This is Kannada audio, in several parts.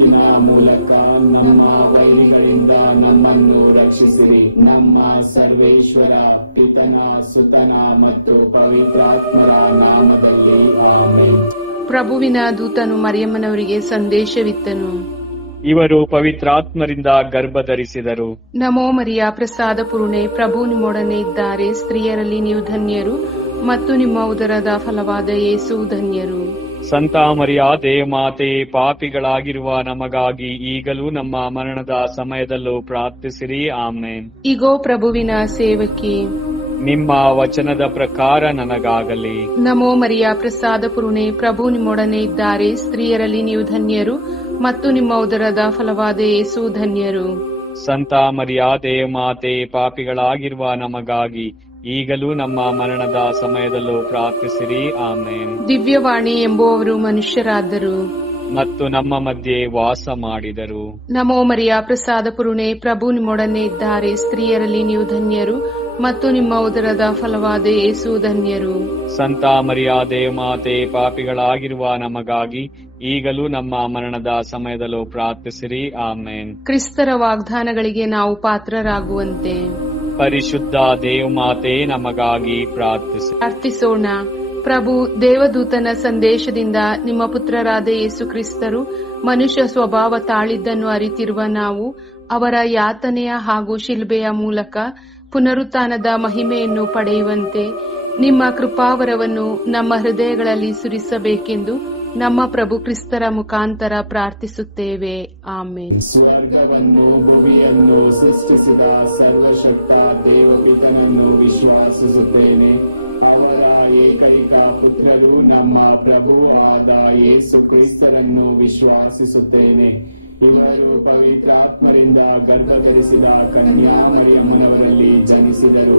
ಮಾತಿನ ಮೂಲಕ ನಮ್ಮ ವೈರಿಗಳಿಂದ ನಮ್ಮನ್ನು ರಕ್ಷಿಸಿರಿ. ನಮ್ಮ ಸರ್ವೇಶ್ವರ ಪಿತನ ಸುತನ ಮತ್ತು ಪವಿತ್ರಾತ್ಮರ ನಾಮದಲ್ಲಿ ಆಮೆನ್. ಪ್ರಭುವಿನ ದೂತನು ಮರಿಯಮ್ಮನವರಿಗೆ ಸಂದೇಶವಿತ್ತನು. ಇವರು ಪವಿತ್ರಾತ್ಮರಿಂದ ಗರ್ಭ ಧರಿಸಿದರು. ನಮೋ ಮರಿಯ, ಪ್ರಸಾದ ಪೂರ್ಣೆ, ಪ್ರಭು ನಿಮ್ಮೊಡನೆ ಇದ್ದಾರೆ. ಸ್ತ್ರೀಯರಲ್ಲಿ ನೀವು ಧನ್ಯರು ಮತ್ತು ನಿಮ್ಮ ಉದರದ ಫಲವಾದ ಯೇಸು ಧನ್ಯರು. ಸಂತ ಮರಿಯ ದೇವಮಾತೆ, ಪಾಪಿಗಳಾಗಿರುವ ನಮಗಾಗಿ ಈಗಲೂ ನಮ್ಮ ಮರಣದ ಸಮಯದಲ್ಲೂ ಪ್ರಾರ್ಥಿಸಿರಿ. ಆಮೆನ್. ಇಗೋ ಪ್ರಭುವಿನ ಸೇವಕಿ, ನಿಮ್ಮ ವಚನದ ಪ್ರಕಾರ ನನಗಾಗಲಿ. ನಮೋ ಮರಿಯ, ಪ್ರಸಾದ ಪೂರ್ಣೆ, ಪ್ರಭು ನಿಮ್ಮೊಡನೆ ಇದ್ದಾರೆ. ಸ್ತ್ರೀಯರಲ್ಲಿ ನೀವು ಧನ್ಯರು ಮತ್ತು ನಿಮ್ಮ ಉದರದ ಫಲವಾದ ಯೇಸು ಧನ್ಯರು. ಸಂತ ಮರಿಯ ದೇವಮಾತೆ, ಪಾಪಿಗಳಾಗಿರುವ ನಮಗಾಗಿ ಈಗಲೂ ನಮ್ಮ ಮರಣದ ಸಮಯದಲ್ಲೂ ಪ್ರಾರ್ಥಿಸಿರಿ. ಆಮೇನ್. ದಿವ್ಯವಾಣಿ ಎಂಬುವವರು ಮನುಷ್ಯರಾದರು ಮತ್ತು ನಮ್ಮ ಮಧ್ಯೆ ವಾಸ ಮಾಡಿದರು. ನಮೋ ಮರಿಯ, ಪ್ರಸಾದ ಪೂರ್ಣೆ, ಪ್ರಭು ನಿಮ್ಮೊಡನೆ ಇದ್ದಾರೆ. ಸ್ತ್ರೀಯರಲ್ಲಿ ನೀವು ಧನ್ಯರು ಮತ್ತು ನಿಮ್ಮ ಉದರದ ಫಲವಾದ ಯೇಸು ಧನ್ಯರು. ಸಂತ ಮರಿಯ ದೇವಮಾತೆ, ಪಾಪಿಗಳಾಗಿರುವ ನಮಗಾಗಿ ಈಗಲೂ ನಮ್ಮ ಮರಣದ ಸಮಯದಲ್ಲೂ ಪ್ರಾರ್ಥಿಸಿರಿ. ಆಮೇನ್. ಕ್ರಿಸ್ತರ ವಾಗ್ದಾನಗಳಿಗೆ ನಾವು ಪಾತ್ರರಾಗುವಂತೆ ಪರಿಶುದ್ಧ ದೇವಮಾತೆ ನಮಗಾಗಿ ಪ್ರಾರ್ಥಿಸೋಣ. ಪ್ರಭು ದೇವದೂತನ ಸಂದೇಶದಿಂದ ನಿಮ್ಮ ಪುತ್ರರಾದ ಯೇಸು ಕ್ರಿಸ್ತರು ಮನುಷ್ಯ ಸ್ವಭಾವ ತಾಳಿದ್ದನ್ನು ಅರಿತಿರುವ ನಾವು ಅವರ ಯಾತನೆಯ ಹಾಗೂ ಶಿಲ್ಬೆಯ ಮೂಲಕ ಪುನರುತ್ಥಾನದ ಮಹಿಮೆಯನ್ನು ಪಡೆಯುವಂತೆ ನಿಮ್ಮ ಕೃಪಾವರವನ್ನು ನಮ್ಮ ಹೃದಯಗಳಲ್ಲಿ ಸುರಿಸಬೇಕೆಂದು ನಮ್ಮ ಪ್ರಭು ಕ್ರಿಸ್ತರ ಮುಖಾಂತರ ಪ್ರಾರ್ಥಿಸುತ್ತೇವೆ. ಆಮೆನ್. ಸ್ವರ್ಗವನ್ನು ಭೂಮಿಯನ್ನು ಸೃಷ್ಟಿಸಿದ ಸರ್ವಶಕ್ತ ದೇವಪಿತನನ್ನು ವಿಶ್ವಾಸಿಸುತ್ತೇನೆ. ಅವರ ಏಕೈಕ ಪುತ್ರರು ನಮ್ಮ ಪ್ರಭು ಆದ ಯೇಸು ಕ್ರಿಸ್ತರನ್ನು ವಿಶ್ವಾಸಿಸುತ್ತೇನೆ. ಇವರು ಪವಿತ್ರಾತ್ಮರಿಂದ ಗರ್ಭಧರಿಸಿದ ಕನ್ಯಾಮರಿಯಮ್ಮನವರಲ್ಲಿ ಜನಿಸಿದರು.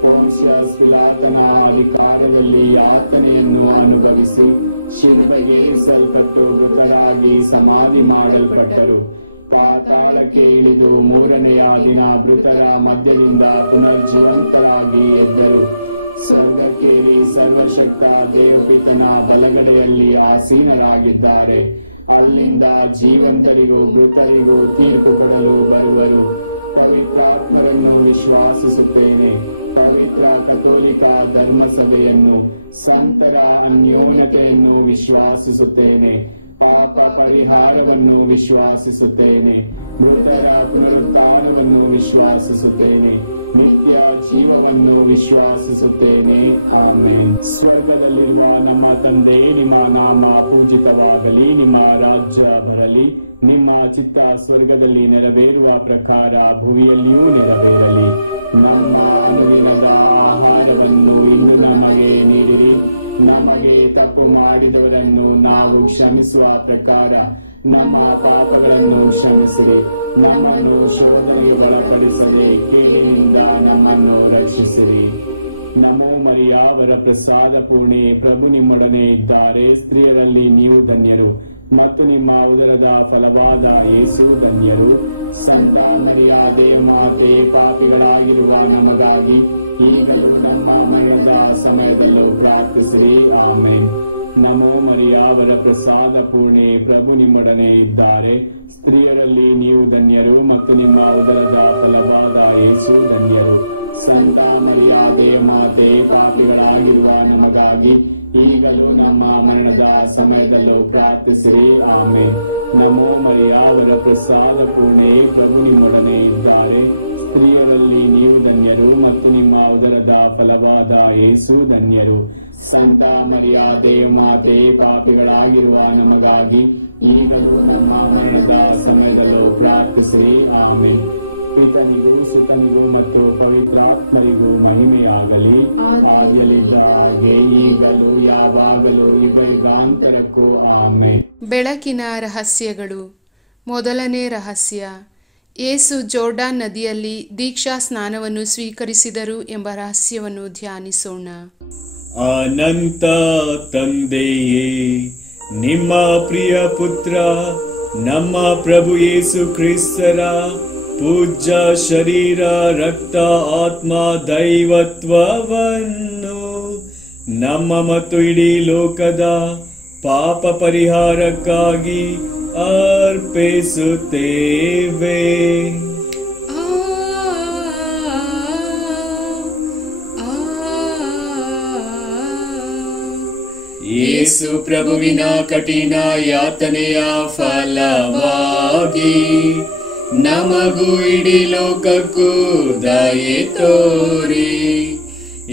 ಪೋನ್ಷಿಯಸ್ ಪಿಲಾತನ ಅಧಿಕಾರದಲ್ಲಿ ಯಾತನೆಯನ್ನು ಅನುಭವಿಸಿ ಶಿಲುಬೆಗೆ ಏರಿಸಲ್ಪಟ್ಟು ಮೃತರಾಗಿ ಸಮಾಧಿ ಮಾಡಲ್ಪಟ್ಟರು. ಪಾತಾಳಕ್ಕೆ ಇಳಿದು ಮೂರನೆಯ ದಿನ ಮೃತರ ಮಧ್ಯದಿಂದ ಪುನರ್ಜೀವಂತರಾಗಿ ಎದ್ದರು. ಸ್ವರ್ಗಕ್ಕೇರಿ ಸರ್ವಶಕ್ತ ದೇವಪಿತನ ಬಲಗಡೆಯಲ್ಲಿ ಆಸೀನರಾಗಿದ್ದಾರೆ. ಅಲ್ಲಿಂದ ಜೀವಂತರಿಗೂ ಮೃತರಿಗೂ ತೀರ್ಪು ಕೊಡಲು ಬರುವರು. ಪವಿತ್ರಾತ್ಮರನ್ನು ವಿಶ್ವಾಸಿಸುತ್ತೇನೆ. ಪವಿತ್ರ ಕಥೋಲಿಕ ಧರ್ಮಸಭೆಯನ್ನು, ಸಂತರ ಅನ್ಯೋನ್ಯತೆಯನ್ನು ವಿಶ್ವಾಸಿಸುತ್ತೇನೆ. ಪಾಪ ಪರಿಹಾರವನ್ನು ವಿಶ್ವಾಸಿಸುತ್ತೇನೆ. ಮೃತರ ಪುನರುತ್ಥಾನವನ್ನು ವಿಶ್ವಾಸಿಸುತ್ತೇನೆ. ನಿತ್ಯ ಜೀವವನ್ನು ವಿಶ್ವಾಸಿಸುತ್ತೇನೆ. ಆಮೆನ್. ಸ್ವರ್ಗದಲ್ಲಿರುವ ನಮ್ಮ ತಂದೆ, ನಿಮ್ಮ ನಾಮ ಪೂಜಿತವಾಗಲಿ. ನಿಮ್ಮ ರಾಜ್ಯ ಬರಲಿ. ನಿಮ್ಮ ಚಿತ್ತ ಸ್ವರ್ಗದಲ್ಲಿ ನೆರವೇರುವ ಪ್ರಕಾರ ಭೂಮಿಯಲ್ಲಿಯೂ ನೆರವೇರಲಿ. ನಮ್ಮ ಅನುದಿನದ ಆಹಾರವನ್ನು ಇಂದು ನಮಗೆ ನೀಡಿರಿ. ನಮಗೆ ತಪ್ಪು ಮಾಡಿದವರನ್ನು ನಾವು ಕ್ಷಮಿಸುವ ಪ್ರಕಾರ ನಮ್ಮ ಪಾಪಗಳನ್ನು ಕ್ಷಮಿಸಿರಿ. ನಮ್ಮನ್ನು ಶೋಧನೆಗೆ ಒಳಪಡಿಸದೆ ಕೇಳಿನಿಂದ ನಮ್ಮನ್ನು ರಕ್ಷಿಸಿರಿ. ನಮೋ ಮರಿಯ, ವರ ಪ್ರಸಾದ ಪೂರ್ಣೆ, ಪ್ರಭು ನಿಮ್ಮೊಡನೆ ಇದ್ದಾರೆ. ಸ್ತ್ರೀಯರಲ್ಲಿ ನೀವು ಧನ್ಯರು ಮತ್ತು ನಿಮ್ಮ ಉದರದ ಫಲವಾದ ಯೇಸು ಧನ್ಯರು. ಸಂತ ಮರಿಯ ದೇವಮಾತೆ, ಪಾಪಿಗಳಾಗಿರುವ ನಮಗಾಗಿ ಈಗಲೂ ನಮ್ಮ ಮರಣದ ಸಮಯದಲ್ಲೂ ಪ್ರಾರ್ಥಿಸಿರಿ. ಆಮೆನ್. ನಮೋ ಮರಿಯ, ವರ ಪ್ರಸಾದ ಪೂರ್ಣೆ, ಪ್ರಭು ನಿಮ್ಮೊಡನೆ ಇದ್ದಾರೆ. ಸ್ತ್ರೀಯರಲ್ಲಿ ನೀವು ಧನ್ಯರು ಮತ್ತು ನಿಮ್ಮ ಉದರದ ಫಲವಾದ ಯೇಸು ಧನ್ಯರು. ಸಂತ ಮರಿಯ ದೇವಮಾತೆ, ಪಾಪಿಗಳಾಗಿರುವ ನಮಗಾಗಿ ಈಗಲೂ ನಮ್ಮ ಮರಣದ ಸಮಯದಲ್ಲೂ ಪ್ರಾರ್ಥಿಸಿರಿ. ಆಮೆನ್. ನಮೋ ಮರಿಯ, ವರ ಪ್ರಸಾದ ಪೂರ್ಣೆ, ಪ್ರಭು ನಿಮ್ಮೊಡನೆ ಇದ್ದಾರೆ. ಸ್ತ್ರೀಯರಲ್ಲಿ ನೀವು ಧನ್ಯರು ಮತ್ತು ನಿಮ್ಮ ಉದರದ ಫಲವಾದ ಯೇಸು ಧನ್ಯರು. ಸಂತ ಮರಿಯ ದೇವಮಾತೆ, ಪಾಪಿಗಳಾಗಿರುವ ನಮಗಾಗಿ ಈಗಲೂ ನಮ್ಮ ಮರಣದ ಸಮಯದಲ್ಲೂ ಪ್ರಾರ್ಥಿಸಿರಿ. ಆಮೆನ್. ಪಿತನಿಗೂ ಸುತನಿಗೂ ಮತ್ತು ಪವಿತ್ರಾತ್ಮರಿಗೂ ಮಹಿಮೆಯಾಗಲಿ. ಆದಿಯಲ್ಲಿದ್ದ ಹಾಗೆ ಈಗಲೂ ಯಾವಾಗಲೂ ಯುಗಾಂತರಕ್ಕೂ ಆಮೆನ್. ಬೆಳಕಿನ ರಹಸ್ಯಗಳು. ಮೊದಲನೇ ರಹಸ್ಯ, ಯೇಸು ಜೋರ್ಡಾನ್ ನದಿಯಲ್ಲಿ ದೀಕ್ಷಾ ಸ್ನಾನವನ್ನು ಸ್ವೀಕರಿಸಿದರು ಎಂಬ ರಹಸ್ಯವನ್ನು ಧ್ಯಾನಿಸೋಣ. ಅನಂತ ತಂದೆಯೇ, ನಿಮ್ಮ ಪ್ರಿಯ ಪುತ್ರ ನಮ್ಮ ಪ್ರಭು ಯೇಸು ಕ್ರಿಸ್ತರ ಪೂಜ್ಯ ಶರೀರ, ರಕ್ತ, ಆತ್ಮ, ದೈವತ್ವವನ್ನು ನಮ್ಮ ಮತ್ತು ಇಡೀ ಲೋಕದ ಪಾಪ ಪರಿಹಾರಕ್ಕಾಗಿ ಅರ್ಪಿಸುತ್ತೇವೆ. ಯೇಸು ಪ್ರಭುವಿನ ಕಠಿಣ ಯಾತನೆಯ ಫಲವಾಗಿ ನಮಗೂ ಇಡೀ ಲೋಕಕ್ಕೂ ದಯೆ ತೋರಿ.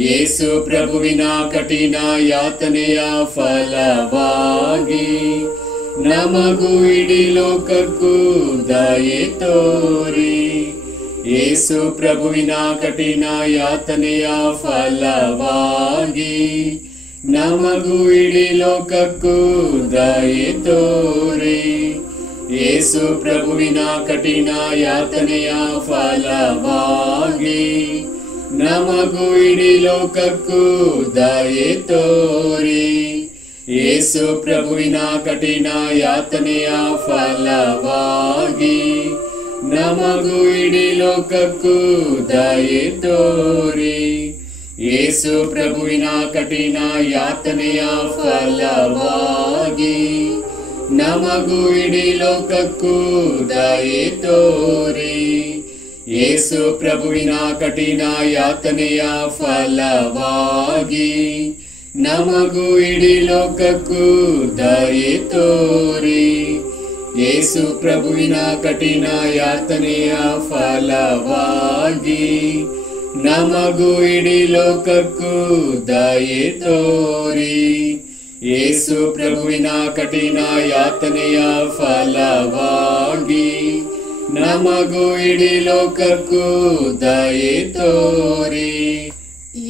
ಯೇಸು ಪ್ರಭುವಿನ ಕಠಿಣ ಯಾತನೆಯ ಫಲವಾಗಿ ನಮಗೂ ಇಡೀ ಲೋಕಕ್ಕೂ ದಯೆ ತೋರಿ. ಯೇಸು ಪ್ರಭುವಿನ ಕಠಿಣ ಯಾತನೆಯ ಫಲವಾಗಿ ನಮಗೂ ಇಡೀ ಲೋಕಕ್ಕೂ ದಯೆ ತೋರಿ. ಯೇಸು ಪ್ರಭುವಿನ ಕಠಿಣ ಯಾತನೆಯ ಫಲವಾಗಿ ನಮಗೂ ಇಡೀ ಲೋಕಕ್ಕೂ ದಯೆ ತೋರಿ. ಯೇಸು ಪ್ರಭುವಿನ ಕಠಿಣ ಯಾತನೆಯ ಫಲವಾಗಿ ನಮಗೂ ಇಡೀ ಲೋಕಕ್ಕೂ ದಯೆ ತೋರಿ. ಯೇಸು ಪ್ರಭುವಿನ ಕಠಿಣ ಯಾತನೆಯ ಫಲವಾಗಿ ನಮಗೂ ಇಡೀ ಲೋಕಕ್ಕೂ ದಯೆ ತೋರಿ. ಯೇಸು ಪ್ರಭುವಿನ ಕಠಿಣ ಯಾತನೆಯ ಫಲವಾಗಿ ನಮಗೂ ಇಡೀ ಲೋಕಕ್ಕೂ ದಯೆ ತೋರಿ. ಯೇಸು ಪ್ರಭುವಿನ ಕಠಿಣ ಯಾತನೆಯ ಫಲವಾಗಿ ನಮಗೂ ಇಡೀ ಲೋಕಕ್ಕೂ ದಯೆ ತೋರಿ. ಯೇಸು ಪ್ರಭುವಿನ ಕಠಿಣ ಯಾತನೆಯ ಫಲವಾಗಿ ನಮಗೂ ಇಡೀ ಲೋಕಕ್ಕೂ ದಯೆ ತೋರಿ.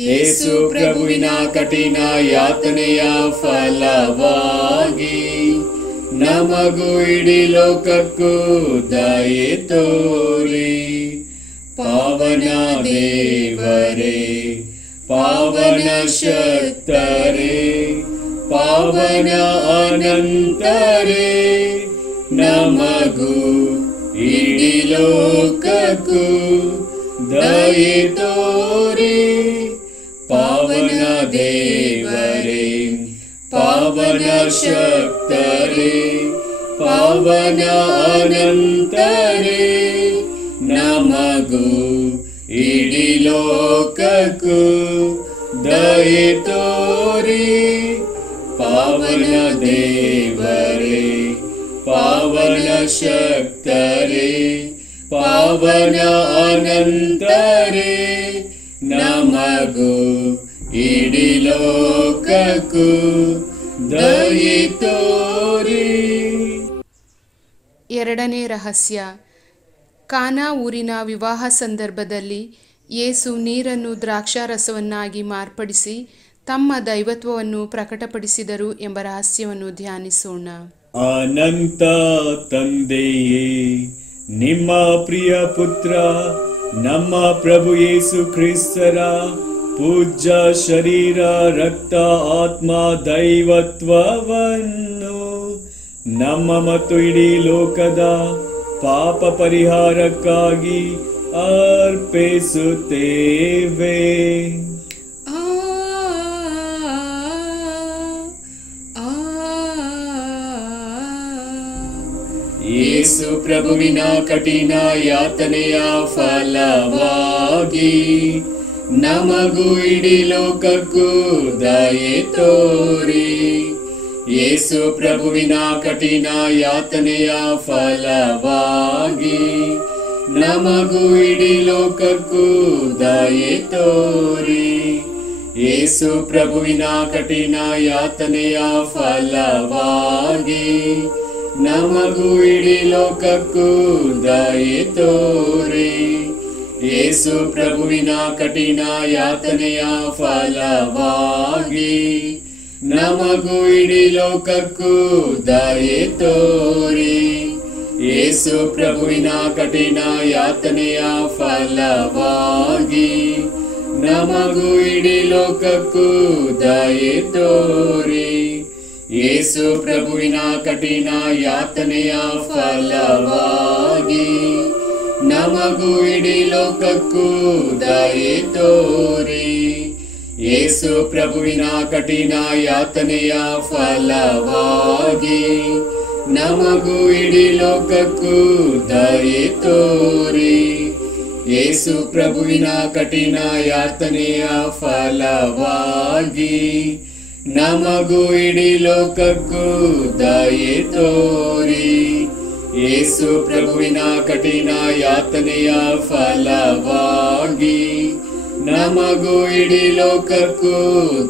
ಯೇಸು ಪ್ರಭುವಿನ ಕಠಿಣ ಯಾತನೆಯ ಫಲವಾಗಿ ನಮಗೂ ಇಡೀ ಲೋಕಕ್ಕೂ ದಯೆ ತೋರಿ. ಪಾವನ ದೇವರೇ, ಪಾವನ ಶಕ್ತರೇ, ಪಾವನ ಅನಂತರೇ, ನಮಗೂ ಇಡೀ ಲೋಕಕ್ಕೂ ದಯೆ ತೋರಿ. ಪಾವನ ದೇವರೇ, ಪಾವನ ಶಕ್ತರೇ, ಪಾವನ ಅನಂತರೇ, ನಮಗೂ ಇಡೀ ಲೋಕಕ್ಕೂ ದಯೆ ತೋರಿ. ಪಾವನ ದೇವರೇ, ಪಾವನ ಶಕ್ತರೇ, ಪಾವನ ಅನಂತರೇ, ನಮಗೂ ಇಡೀ ಲೋಕಕ್ಕೂ ದಯೆ ತೋರಿ. ಎರಡನೇ ರಹಸ್ಯ, ಕಾನಾ ಊರಿನ ವಿವಾಹ ಸಂದರ್ಭದಲ್ಲಿ ಯೇಸು ನೀರನ್ನು ದ್ರಾಕ್ಷಾರಸವನ್ನಾಗಿ ಮಾರ್ಪಡಿಸಿ ತಮ್ಮ ದೈವತ್ವವನ್ನು ಪ್ರಕಟಪಡಿಸಿದರು ಎಂಬ ರಹಸ್ಯವನ್ನು ಧ್ಯಾನಿಸೋಣ. ಅನಂತ ತಂದೆಯೇ, ನಿಮ್ಮ ಪ್ರಿಯ ಪುತ್ರ ನಮ್ಮ ಪ್ರಭು ಯೇಸು ಕ್ರಿಸ್ತರ ಪೂಜ್ಯ ಶರೀರ, ರಕ್ತ, ಆತ್ಮ, ದೈವತ್ವವನ್ನು ನಮ್ಮ ಮತ್ತು ಇಡೀ ಲೋಕದ ಪಾಪ ಪರಿಹಾರಕ್ಕಾಗಿ ಅರ್ಪಿಸುತ್ತೇವೆ. ಯೇಸು ಪ್ರಭುವಿನ ಕಠಿಣ ಯಾತನೆಯ ಫಲವಾಗಿ ನಮಗೂ ಇಡೀ ಲೋಕಕ್ಕೂ ದಯೆ ತೋರಿ. ಯೇಸು ಪ್ರಭುವಿನ ಕಠಿಣ ಯಾತನೆಯ ಫಲವಾಗಿ ನಮಗೂ ಇಡೀ ಲೋಕಕ್ಕೂ ದಯೆ ತೋರಿ. ಯೇಸು ಪ್ರಭುವಿನ ಕಠಿಣ ಯಾತನೆಯ ಫಲವಾಗಿ ನಮಗೂ ಇಡೀ ಲೋಕಕ್ಕೂ ದಯೆ ತೋರಿ. ಯೇಸು ಪ್ರಭುವಿನ ಕಠಿಣ ಯಾತನೆಯ ಫಲವಾಗಿ ನಮಗೂ ಇಡೀ ಲೋಕಕ್ಕೂ ದಯೆ ತೋರಿ. ಯೇಸು ಪ್ರಭುವಿನ ಕಠಿಣ ಯಾತನೆಯ ಫಲವಾಗಿ ನಮಗೂ ಇಡೀ ಲೋಕಕ್ಕೂ ದಯೆ ತೋರಿ. ಯೇಸು ಪ್ರಭುವಿನ ಕಠಿಣ ಯಾತನೆಯ ಫಲವಾಗಿ ನಮಗೂ ಇಡೀ ಲೋಕಕ್ಕೂ ದಯೆ ತೋರಿ. ಯೇಸು ಪ್ರಭುವಿನ ಕಠಿಣ ಯಾತನೆಯ ಫಲವಾಗಿ ನಮಗೂ ಇಡೀ ಲೋಕಕ್ಕೂ ದಯೆ ತೋರಿ. ಯೇಸು ಪ್ರಭುವಿನ ಕಠಿಣ ಯಾತನೆಯ ಫಲವಾಗಿ ನಮಗೂ ಇಡೀ ಲೋಕಕ್ಕೂ ದಯೆ ತೋರಿ. ಯೇಸು ಪ್ರಭುವಿನ ಕಠಿಣ ಯಾತನೆಯ ಫಲವಾಗಿ ನಮಗೂ ಇಡೀ ಲೋಕಕ್ಕೂ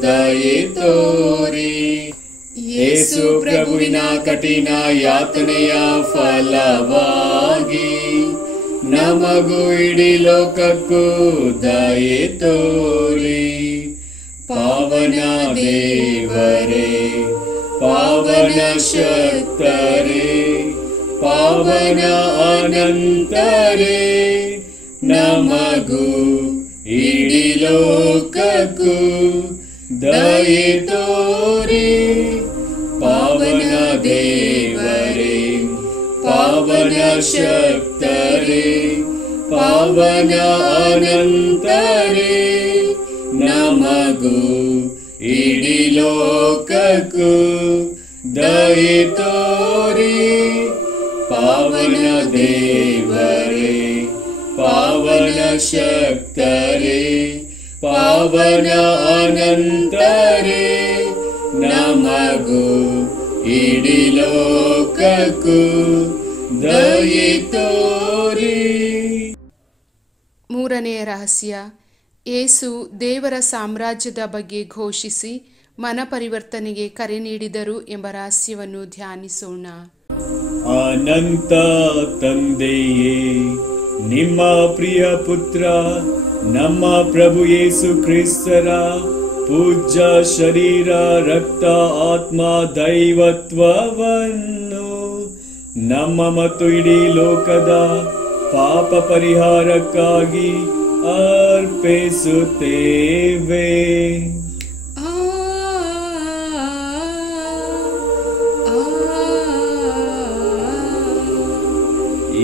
ದಯೆ ತೋರಿ. ಯೇಸು ಪ್ರಭುವಿನ ಕಠಿಣ ಯಾತನೆಯ ಫಲವಾಗಿ ನಮಗೂ ಇಡೀ ಲೋಕಕ್ಕೂ ದಯೆ ತೋರಿ. ಪಾವನ ದೇವರೇ, ಪಾವನ ಶಕ್ತರೇ, ಪಾವನ ಅನಂತರೇ, ನಮಗೂ ಇಡೀ ಲೋಕಕ್ಕೂ ದಯೆ ತೋರಿ. ಪಾವನ ದೇವರೇ, ಪಾವನ ಶಕ್ತರೇ, ಪಾವನ ಅನಂತರೇ, ನಮಗೂ ಇಡೀ ಲೋಕಕ್ಕೂ ದಯೆ ತೋರಿ. ಪಾವನ ದೇವರೇ, ಪಾವನ ಶಕ್ತರೇ, ಪಾವನ ಅನಂತರೇ, ನಮಗೂ ಇಡೀ ಲೋಕಕ್ಕೂ ದಯೆ ತೋರಿ. ಮೂರನೆಯ ರಹಸ್ಯ, ಯೇಸು ದೇವರ ಸಾಮ್ರಾಜ್ಯದ ಬಗ್ಗೆ ಘೋಷಿಸಿ ಮನಪರಿವರ್ತನೆಗೆ ಕರೆ ನೀಡಿದರು ಎಂಬ ರಹಸ್ಯವನ್ನು ಧ್ಯಾನಿಸೋಣ. ಅನಂತ ತಂದೆಯೇ, ನಿಮ್ಮ ಪ್ರಿಯ ಪುತ್ರ ನಮ್ಮ ಪ್ರಭು ಯೇಸು ಕ್ರಿಸ್ತರ ಪೂಜ್ಯ ಶರೀರ, ರಕ್ತ, ಆತ್ಮ, ದೈವತ್ವವನ್ನು ನಮ್ಮ ಮತ್ತು ಇಡೀ ಲೋಕದ ಪಾಪ ಪರಿಹಾರಕ್ಕಾಗಿ ಅರ್ಪಿಸುತ್ತೇವೆ.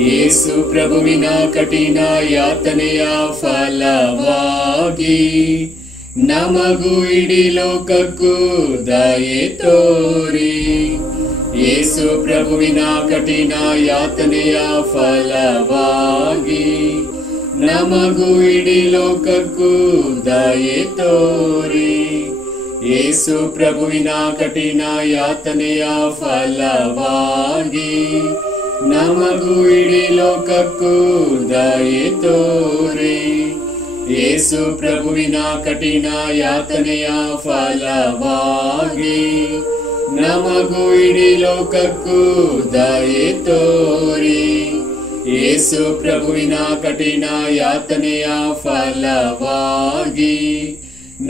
ಯೇಸು ಪ್ರಭುವಿನ ಕಠಿಣ ಯಾತನೆಯ ಫಲವಾಗಿ ನಮಗೂ ಇಡೀ ಲೋಕಕ್ಕೂ ದಯೆ ತೋರಿ. ಯೇಸು ಪ್ರಭುವಿನ ಕಠಿಣ ಯಾತನೆಯ ಫಲವಾಗಿ ನಮಗೂ ಇಡೀ ಲೋಕಕ್ಕೂ ದಯೆ ತೋರಿ. ಯೇಸು ಪ್ರಭುವಿನ ಕಠಿಣ ಯಾತನೆಯ ಫಲವಾಗಿ ನಮಗೂ ಇಡೀ ಲೋಕಕ್ಕೂ ದಯೆ ತೋರಿ. ಯೇಸು ಪ್ರಭುವಿನ ಕಠಿಣ ಯಾತನೆಯ ಫಲವಾಗಿ ನಮಗೂ ಇಡೀ ಲೋಕಕ್ಕೂ ದಯೆ ತೋರಿ. ಯೇಸು ಪ್ರಭುವಿನ ಕಠಿಣ ಯಾತನೆಯ ಫಲವಾಗಿ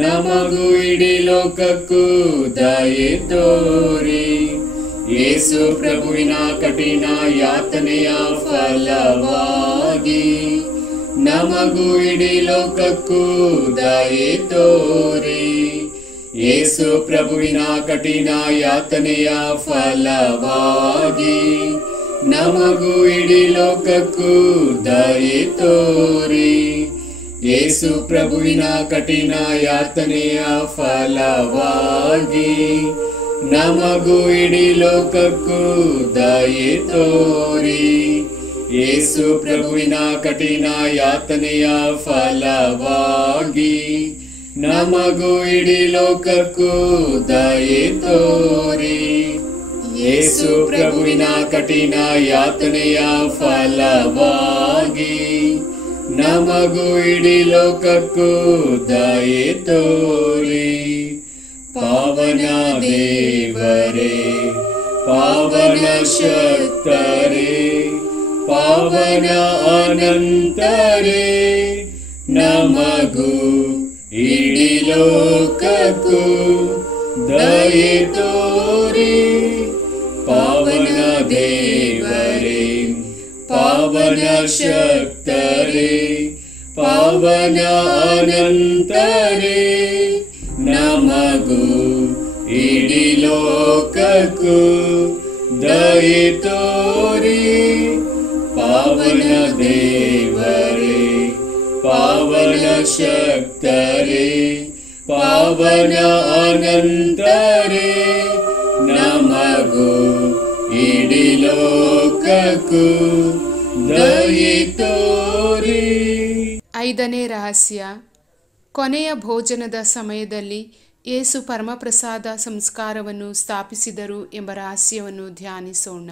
ನಮಗೂ ಇಡೀ ಲೋಕಕ್ಕೂ ದಯೆ ತೋರಿ. ಯೇಸು ಪ್ರಭುವಿನ ಕಠಿಣ ಯಾತನೆಯ ಫಲವಾಗಿ ನಮಗೂ ಇಡೀ ಲೋಕಕ್ಕೂ ದಯೆ ತೋರಿ. ಯೇಸು ಪ್ರಭುವಿನ ಕಠಿಣ ಯಾತನೆಯ ಫಲವಾಗಿ ನಮಗೂ ಇಡೀ ಲೋಕಕ್ಕೂ ದಯೆ ತೋರಿ. ಯೇಸು ಪ್ರಭುವಿನ ಕಠಿಣ ಯಾತನೆಯ ಫಲವಾಗಿ ನಮಗೂ ಇಡೀ ಲೋಕಕ್ಕೂ ದಯೆ ತೋರಿ. ಯೇಸು ಪ್ರಭುವಿನ ಕಠಿಣ ಯಾತನೆಯ ಫಲವಾಗಿ ನಮಗೂ ಇಡೀ ಲೋಕಕ್ಕೂ ದಯೆ ತೋರಿ. ಯೇಸು ಪ್ರಭುವಿನ ಕಠಿಣ ಯಾತನೆಯ ಫಲವಾಗಿ ನಮಗೂ ಇಡೀ ಲೋಕಕ್ಕೂ ದಯೆ ತೋರಿ. ಪಾವನ ದೇವರೇ, ಪಾವನ ಶಕ್ತರೇ, ಪಾವನ ಅನಂತರೇ, ನಮಗೂ ಇಡೀ ಲೋಕಕ್ಕೂ ದಯೆ ತೋರಿ. ಪಾವನ ದೇವರೇ, ಪಾವನ ಶಕ್ತರೇ, ಪಾವನ ಅನಂತರೇ, ನಮಗೂ ಇಡೀ ಲೋಕಕ್ಕೂ ದಯೆ ತೋರಿ. ಪಾವನ ದೇವರೇ, ಪಾವನ ಶಕ್ತರೇ, ಪಾವನ ಅನಂತರೇ, ನಮಗೂ ಇಡೀ ಇಡೀ ಲೋಕಕ್ಕೂ ದಯೆ ತೋರಿ. 5ನೇ ರಹಸ್ಯ, ಕೊನೆಯ ಭೋಜನದ ಸಮಯದಲ್ಲಿ ಯೇಸು ಪರಮಪ್ರಸಾದ ಸಂಸ್ಕಾರವನ್ನು ಸ್ಥಾಪಿಸಿದರು ಎಂಬ ರಹಸ್ಯವನ್ನು ಧ್ಯಾನಿಸೋಣ.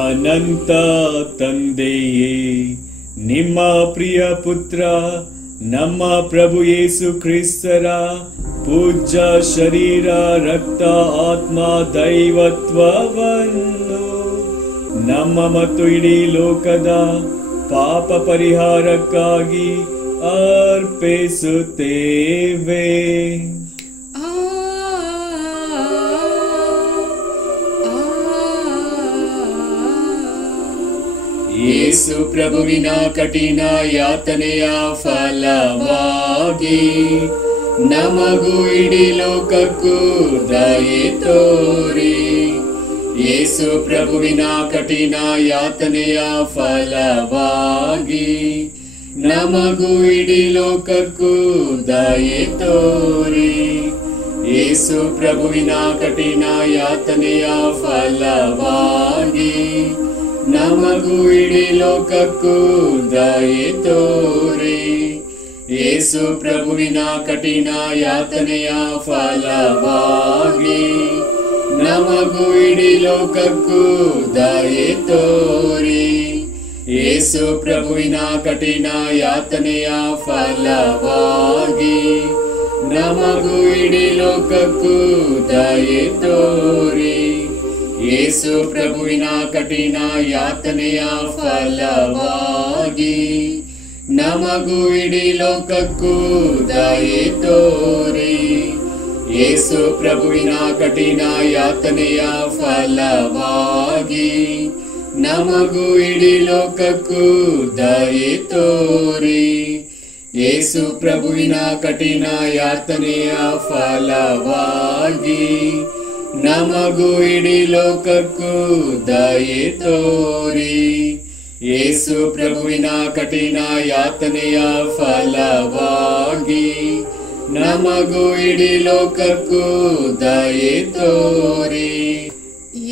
ಅನಂತ ತಂದೆಯೇ, ನಿಮ್ಮ ಪ್ರಿಯ ಪುತ್ರ ನಮ್ಮ ಪ್ರಭು ಯೇಸು ಕ್ರಿಸ್ತರ ಪೂಜ್ಯ ಶರೀರ, ರಕ್ತ, ಆತ್ಮ, ದೈವತ್ವವನ್ನು ನಮ್ಮ ಮತ್ತು ಇಡೀ ಲೋಕದ ಪಾಪ ಪರಿಹಾರಕ್ಕಾಗಿ ಅರ್ಪಿಸುತ್ತೇವೆ. ಯೇಸು ಪ್ರಭುವಿನ ಕಠಿಣ ಯಾತನೆಯ ಫಲವಾಗಿ ನಮಗೂ ಇಡೀ ಲೋಕಕ್ಕೂ ದಯೆ ತೋರಿ. ಯೇಸು ಪ್ರಭುವಿನ ಕಠಿಣ ಯಾತನೆಯ ಫಲವಾಗಿ ನಮಗೂ ಇಡೀ ಲೋಕಕ್ಕೂ ದಯೆ ತೋರಿ. ಯೇಸು ಪ್ರಭುವಿನ ಕಠಿಣ ಯಾತನೆಯ ಫಲವಾಗಿ ನಮಗೂ ಇಡೀ ಲೋಕಕ್ಕೂ ದಯೆ ತೋರಿ. ಯೇಸು ಪ್ರಭುವಿನ ಕಠಿಣ ಯಾತನೆಯ ಫಲವಾಗಿ ನಮಗೂ ಇಡೀ ಲೋಕಕ್ಕೂ ದಯೆ ತೋರಿ. ಯೇಸು ಪ್ರಭುವಿನ ಕಠಿಣ ಯಾತನೆಯ ಫಲವಾಗಿ ನಮಗೂ ಇಡೀ ಲೋಕಕ್ಕೂ ದಯೆ ತೋರಿ. ಯೇಸು ಪ್ರಭುವಿನ ಕಠಿಣ ಯಾತನೆಯ ಫಲವಾಗಿ ನಮಗೂ ಇಡೀ ಲೋಕಕ್ಕೂ ದಯೆ ತೋರಿ. ಯೇಸು ಪ್ರಭುವಿನ ಕಠಿಣ ಯಾತನೆಯ ಫಲವಾಗಿ ನಮಗೂ ಇಡೀ ಲೋಕಕ್ಕೂ ದಯೆ ತೋರಿ. ಯೇಸು ಪ್ರಭುವಿನ ಕಠಿಣ ಯಾತನೆಯ ಫಲವಾಗಿ ನಮಗೂ ಇಡೀ ಲೋಕಕ್ಕೂ ದಯೆ ತೋರಿ. ಯೇಸು ಪ್ರಭುವಿನ ಕಠಿಣ ಯಾತನೆಯ ಫಲವಾಗಿ ನಮಗೂ ಇಡೀ ಲೋಕಕ್ಕೂ ದಯೆ ತೋರಿ.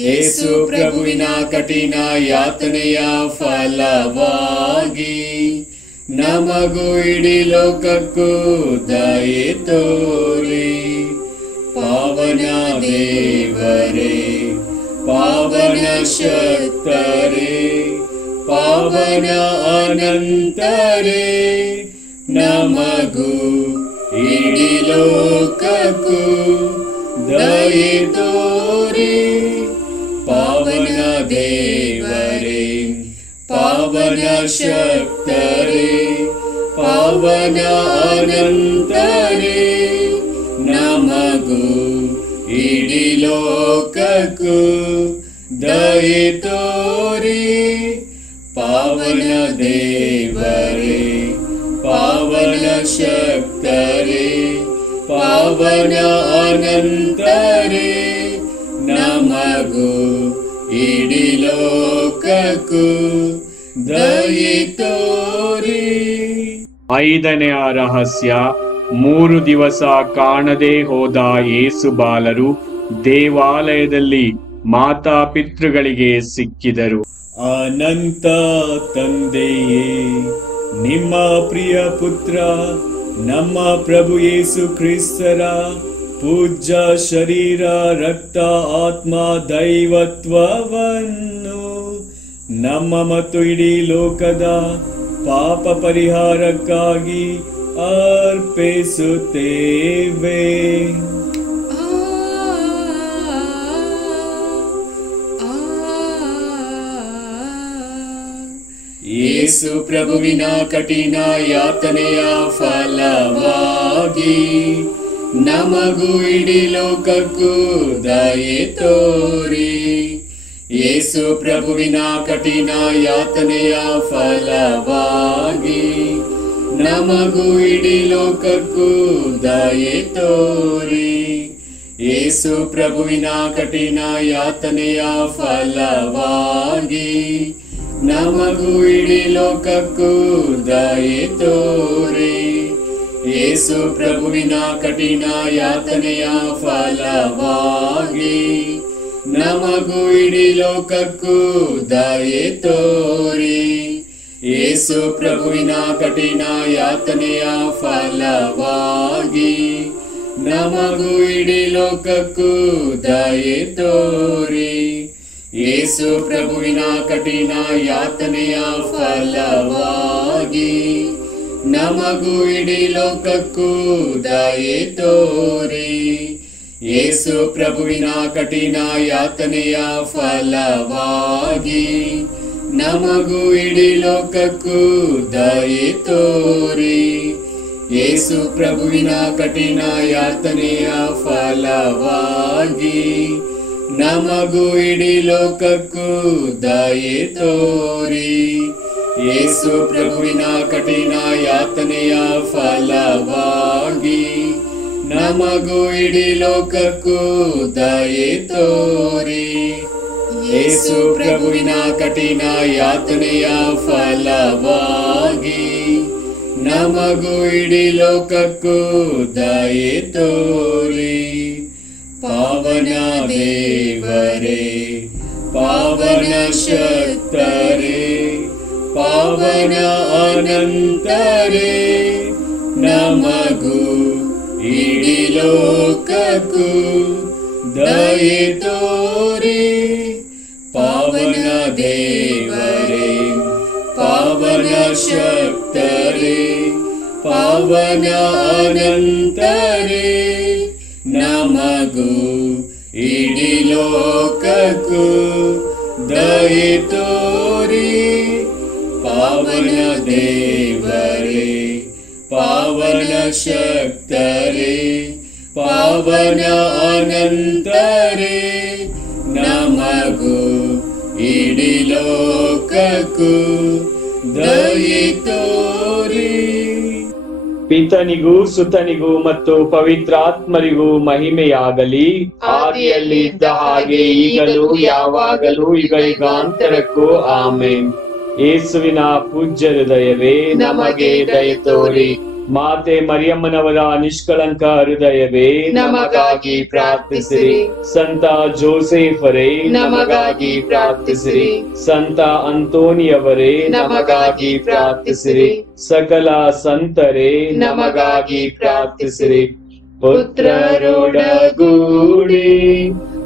ಯೇಸು ಪ್ರಭುವಿನ ಕಠಿಣ ಯಾತನೆಯ ಫಲವಾಗಿ ನಮಗೂ ಇಡೀ ಲೋಕಕ್ಕೂ ದಯೆ ತೋರಿ. ಪಾವನ ದೇವರೇ, ಪಾವನ ಶಕ್ತರೇ, ಪಾವನ ಅನಂತರೇ, ನಮಗೂ ಇಡೀ ಲೋಕಕ್ಕೂ ದಯೆ ತೋರಿ. ಪಾವನ ದೇವರೇ, ಪಾವನ ಶಕ್ತರೇ, ಪಾವನ ಅನಂತರೇ, ನಮಗೂ ಇಡೀ ಲೋಕಕ್ಕೂ ದಯೆ ತೋರಿ. ಪಾವನ ದೇವರೇ, ಪಾವನ ಶಕ್ತರೇ, ಪಾವನ ಅನಂತರೇ, ನಮಗೂ ಇಡೀ ಲೋಕಕ್ಕೂ ದಯೆ ತೋರಿ. 5ನೆಯ ರಹಸ್ಯ, 3 ದಿವಸ ಕಾಣದೆ ಹೋದ ಯೇಸು ಬಾಲರು ದೇವಾಲಯದಲ್ಲಿ ಮಾತಾಪಿತೃಗಳಿಗೆ ಸಿಕ್ಕಿದರು. ಅನಂತ ತಂದೆಯೇ, ನಿಮ್ಮ ಪ್ರಿಯ ಪುತ್ರ ನಮ್ಮ ಪ್ರಭು ಯೇಸು ಕ್ರಿಸ್ತರ ಪೂಜ್ಯ ಶರೀರ, ರಕ್ತ, ಆತ್ಮ, ದೈವತ್ವವನ್ನು ನಮ್ಮ ಮತ್ತು ಇಡೀ ಲೋಕದ ಪಾಪ ಪರಿಹಾರಕ್ಕಾಗಿ ಅರ್ಪಿಸುತ್ತೇವೆ. ಯೇಸು ಪ್ರಭುವಿನ ಕಠಿಣ ಯಾತನೆಯ ಫಲವಾಗಿ ನಮಗೂ ಇಡೀ ಲೋಕಕ್ಕೂ ದಯೆ ತೋರಿ. ಯೇಸು ಪ್ರಭುವಿನ ಕಠಿಣ ಯಾತನೆಯ ಫಲವಾಗಿ ನಮಗೂ ಇಡೀ ಲೋಕಕ್ಕೂ ದಯೆ ತೋರಿ. ಯೇಸು ಪ್ರಭುವಿನ ಕಠಿಣ ಯಾತನೆಯ ಫಲವಾಗಿ ನಮಗೂ ಇಡೀ ಲೋಕಕ್ಕೂ ದಯೆ ತೋರಿ. ಯೇಸು ಪ್ರಭುವಿನ ಕಠಿಣ ಯಾತನೆಯ ಫಲವಾಗಿ ನಮಗೂ ಇಡೀ ಲೋಕಕ್ಕೂ ದಯೆ ತೋರಿ. ಯೇಸು ಪ್ರಭುವಿನ ಕಠಿಣ ಯಾತನೆಯ ಫಲವಾಗಿ ನಮಗೂ ಇಡೀ ಲೋಕಕ್ಕೂ ದಯೆ ತೋರಿ. ಯೇಸು ಪ್ರಭುವಿನ ಕಠಿಣ ಯಾತನೆಯ ಫಲವಾಗಿ ನಮಗೂ ಇಡೀ ಲೋಕಕ್ಕೂ ದಯೆ ತೋರಿ. ಯೇಸು ಪ್ರಭುವಿನ ಕಠಿಣ ಯಾತನೆಯ ಫಲವಾಗಿ ನಮಗೂ ಇಡೀ ಲೋಕಕ್ಕೂ ದಯೆ ತೋರಿ. ಯೇಸು ಪ್ರಭುವಿನ ಕಠಿಣ ಯಾತನೆಯ ಫಲವಾಗಿ ನಮಗೂ ಇಡೀ ಲೋಕಕ್ಕೂ ದಯೆ ತೋರಿ. ಯೇಸು ಪ್ರಭುವಿನ ಕಠಿಣ ಯಾತನೆಯ ಫಲವಾಗಿ ನಮಗೂ ಇಡೀ ಲೋಕಕ್ಕೂ ದಯೆ ತೋರಿ. ಯೇಸು ಪ್ರಭುವಿನ ಕಠಿಣ ಯಾತನೆಯ ಫಲವಾಗಿ ನಮಗೂ ಇಡೀ ಲೋಕಕ್ಕೂ ದಯೆ ತೋರಿ. ಪಾವನ ದೇವರೇ, ಪಾವನ ಶಕ್ತರೇ, ಪಾವನ ಅನಂತರೇ, ನಮಗೂ ಇಡೀ ಲೋಕಕ್ಕೂ ದಯೆ ತೋರಿ. ಪಾವನ ದೇವರೇ, ಪಾವನ ಶಕ್ತರೇ, ಪಾವನ ಅನಂತರೇ, ನಮಗೂ ಇಡೀ ಲೋಕಕ್ಕೂ ದಯೆ ತೋರಿ. ಪಾವನ ದೇವರೇ, ಪಾವನ ಶಕ್ತರೇ, ಪಾವನ ಅನಂತರೇ, ನಮಗೂ ಇಡೀ ಲೋಕಕ್ಕೂ ದಯೆ ತೋರಿ. ಪಿತನಿಗೂ ಸುತನಿಗೂ ಮತ್ತು ಪವಿತ್ರಾತ್ಮರಿಗೂ ಮಹಿಮೆಯಾಗಲಿ. ಆದಿಯಲ್ಲಿ ಇದ್ದ ಹಾಗೆ ಈಗಲೂ ಯಾವಾಗಲೂ ಯುಗಯುಗಾಂತರಕ್ಕೂ ಆಮೆನ್. ಯೇಸುವಿನ ಪೂಜ್ಯ ಹೃದಯವೇ ನಮಗೆ ದಯೆ ತೋರಿ. ಮಾತೆ ಮರಿಯಮ್ಮನವರ ನಿಷ್ಕಳಂಕ ಹೃದಯವೇ ನಮಗಾಗಿ ಪ್ರಾರ್ಥಿಸಿರಿ. ಸಂತ ಜೋಸೆಫರೇ ನಮಗಾಗಿ ಪ್ರಾರ್ಥಿಸಿರಿ. ಸಂತ ಅಂತೋನಿಯವರೇ ನಮಗಾಗಿ ಪ್ರಾರ್ಥಿಸಿರಿ. ಸಕಲ ಸಂತರೇ ನಮಗಾಗಿ ಪ್ರಾರ್ಥಿಸಿರಿ. ಪುತ್ರರೊಡಗೂಡಿ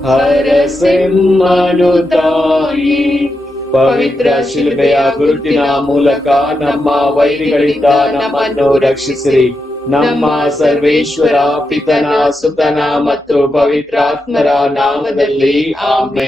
ಹರಸೆಮ್ಮನು ತಾಯಿ ಪವಿತ್ರ ಶಿಲುಬೆಯ ಗುರುತಿನ ಮೂಲಕ ನಮ್ಮ ವೈರಿಗಳಿಂದ ನಮ್ಮನ್ನು ರಕ್ಷಿಸಿರಿ. ನಮ್ಮ ಸರ್ವೇಶ್ವರ ಪಿತನ ಸುತನ ಮತ್ತು ಪವಿತ್ರಾತ್ಮರ ನಾಮದಲ್ಲಿ ಆಮೆನ್.